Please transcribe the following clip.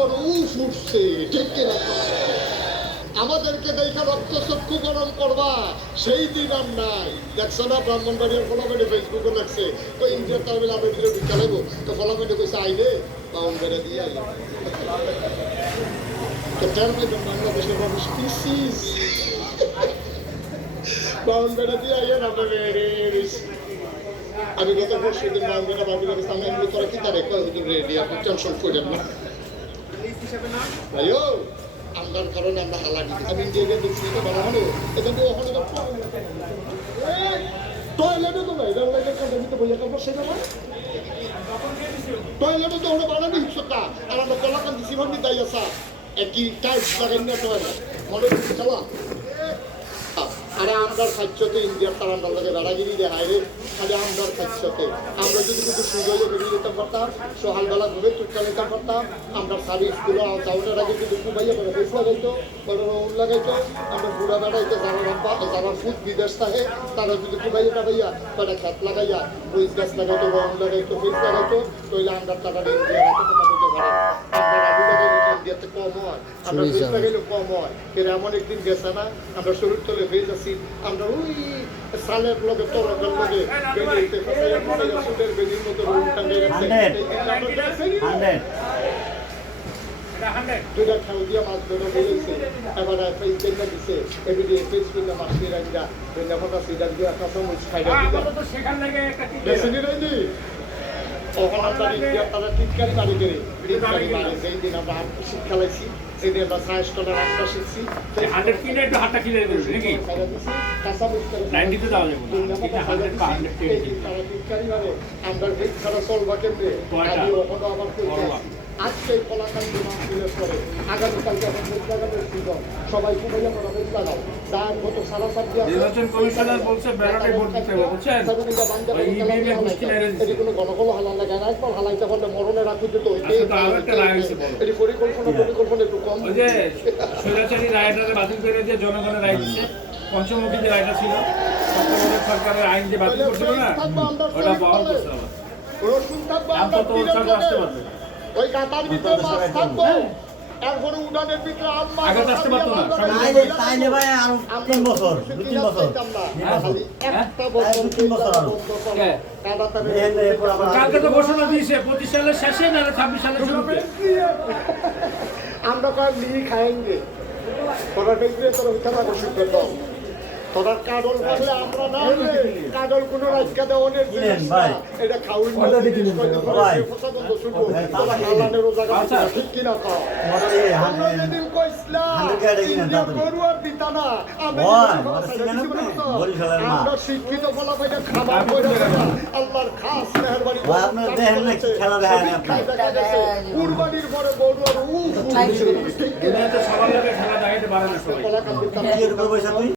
বড়ুয়ার উফ উঠছে, ঠিক কিনা? আমাদেরকে দেখে রক্ত চক্ষু গরম করবা সেই দিন আর নাই। দেখছো না ব্রাহ্মণবাড়িয়ার ফলাফলে ফেসবুকে লাগছে তো ইন্ডিয়ার তার বেলা আমরা দিলে ভিক্ষা লাগবো তো ফলাফলে কইছে আইলে ব্রাহ্মণবাড়িয়া দিয়ে আইলে তো তার মধ্যে বাংলাদেশের মানুষ পিসিস ব্রাহ্মণবাড়িয়া দিয়ে আইলে আমরা আমি গত পরশু দিন ব্রাহ্মণবাড়িয়া বাবুলের সামনে এমনি তোরা কি তারে কয় হুজুর রেডি আপনি টেনশন করেন না ভাইও আমরার কারণে আমরা হালা দিই আমি ইন্ডিয়াকে দেখছি এটা বলা হলো এখান থেকে ওখানে টয়লেটে তো নাই রেললাইনের কাছে দিতে বইয়া কাপড় সেটা না টয়লেটে তো ওরা বানানি হিসটা আর আমরা কলাকান দিছি ভাবি দাই আসা একই টাইপ লাগাই না টয়লেট মনে হচ্ছে চালা আরে আমরার খাচ্ছতে ইন্ডিয়ার তার আমরা লাগে বেড়াগিরি রে হাইরে খালি আমরার খাচ্ছতে আমরা যদি কিন্তু সুযোগে বেরিয়ে যেতে পারতাম সকালবেলা ঘুরে চুটকা নিতে পারতাম আমরা সারি স্কুলে চাউলের আগে যদি কুবাইয়া করে বেশ লাগাইতো বড় রৌন লাগাইতো আমরা বুড়া বেড়াইতে যারা রব্বা যারা ফুট বিদেশ থাকে তারা যদি কুবাইয়া টাবাইয়া কটা খেত লাগাইয়া বইজ গাছ লাগাইতো রৌন লাগাইতো বেশ লাগাইতো তাহলে আমরা টাকাটা ইন্ডিয়া রাখতে বলতে পারে আমরা আলু লাগাইলে ইন্ডিয়াতে কম হয় আমরা বেশ লাগাইলে কম হয় এর এমন একদিন গেছে না আমরা শরীর তলে ভেজ আছি আমরা ওই সালের লগে তরকের লগে বেরিয়েতে ফসাইয়া সুদের বেদির মতো রুম টাঙ্গে গেছে দুইটা খাও দিয়া মাছ ধরে বলেছে এবার ফেস দেখে দিছে এবিডি ফেস কিনা মাছ দিয়ে রাখা বেলা ফটা সিডা দিয়া কাঁচা মুচ খাইয়া দিবা তো সেখান থেকে একটা টিপ বেশি রাইনি ওখানে আমরা ইন্ডিয়া তারা টিটকারি বাড়ি করে টিটকারি বাড়ি যেই দিন আমরা শিক্ষা লাইছি সেই দিন আমরা সায়েন্স কলার রাস্তা শিখছি 100 কিলো একটু হাঁটা কিলো নাকি কাঁচা মুচ করে 90 তে দাও যাবে না 100 পা 100 তারা টিটকারি বাড়ি আমরা ভেজ ছাড়া চলবা কেমনে আগে ওখানে আবার কইতে আজকে কলাকান বিমান সিলেক্ট করে আগামীকালকে এখন ভোট লাগানোর সিজন সবাই কুমাইয়া করা ভোট লাগাও যার গত সারা সাত দিয়ে নির্বাচন কমিশনার বলছে ব্যালটে ভোট দিতে হবে বুঝছেন এটি কোনো গণকল হালা লাগে না একবার হালাইতে পারলে মরণে রাখি দিত এটি পরিকল্পনা একটু কম ওই যে স্বৈরাচারী রায়টারে বাতিল করে দিয়ে জনগণের রায় দিচ্ছে পঞ্চমুখী যে রায়টা ছিল তত্ত্বাবধায়ক সরকারের আইন যে বাতিল করছিল না ওটা বহাল করতে হবে রসুন থাকবো আমরা তো আসতে পারবে ওই কাতার ভিতরে মাছ থাকবো এরপরে উড়ানের ভিতরে আম্মা আগে আসতে পারতো না তাই নে ভাই আর 3 বছর 2-3 বছর একটা বছর 2-3 বছর আর কালকে তো ঘোষণা দিয়েছে 25 সালের শেষে না 26 সালের শুরুতে আমরা কয় লিখি খাएंगे তোরা দেখবে তোরা খেলা বসে দাও তোরা কাজল বললে আমরা না কাজল কোন রাজকা দেওয়ানের জিনিস না এটা খাউন ওটা দেখি ভাই তোরা হালানের জায়গা ঠিক কি না কও আমরা যেদিন কইছলাম গরুয়ার দিতা না আমরা শিক্ষিত বলা ভাইটা খাবার কইরা আল্লাহর খাস মেহেরবানি আপনারা দেখেন না খেলা দেখেন আপনি কুরবানির পরে গরুয়ার উফ এটা তো সবার লাগে খেলা দেখাইতে পারে না সবাই কি এর উপর বসে তুই